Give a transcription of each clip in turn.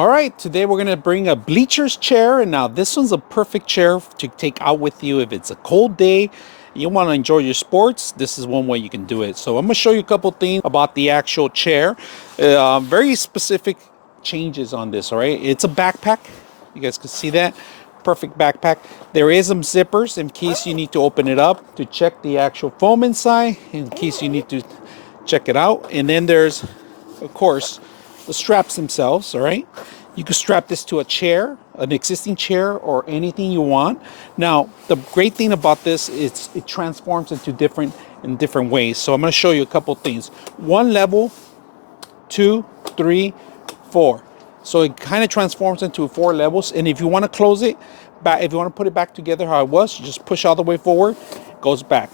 All right, today we're gonna bring a Bleacher's chair, and now this one's a perfect chair to take out with you if it's a cold day. You want to enjoy your sports. This is one way you can do it. So I'm gonna show you a couple things about the actual chair. Very specific changes on this. All right, it's a backpack. You guys can see that perfect backpack. There is some zippers in case you need to open it up to check the actual foam inside, in case you need to check it out. And then there's, of course, the straps themselves. All right, you can strap this to a chair, an existing chair, or anything you want. Now the great thing about this is it transforms into different ways. So I'm going to show you a couple things. One level, two, three, four. So it kind of transforms into 4 levels. And if you want to close it back, if you want to put it back together how it was, you just push all the way forward, it goes back.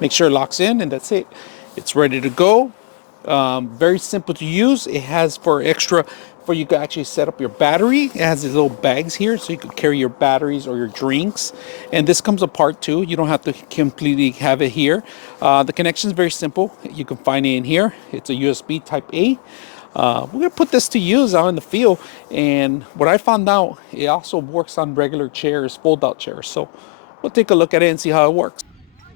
Make sure it locks in, and that's it. It's ready to go. Very simple to use. It has for you can actually set up your battery. It has these little bags here, so you can carry your batteries or your drinks. And this comes apart too. You don't have to completely have it here. The connection is very simple. You can find it in here. It's a USB Type A. We're gonna put this to use out in the field, and what I found out, it also works on regular chairs, fold-out chairs. So we'll take a look at it and see how it works.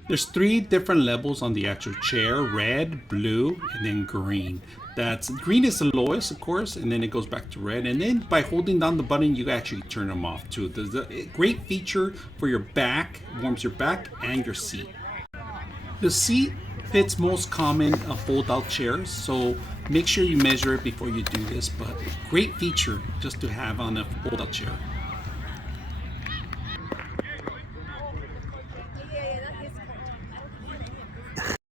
There's 3 different levels on the actual chair: red, blue, and then green. That's green is the lowest, of course, and then it goes back to red. And then by holding down the button, you actually turn them off too. There's a great feature for your back, warms your back and your seat. The seat fits most common fold-out chairs, so make sure you measure it before you do this. But great feature just to have on a fold-out chair.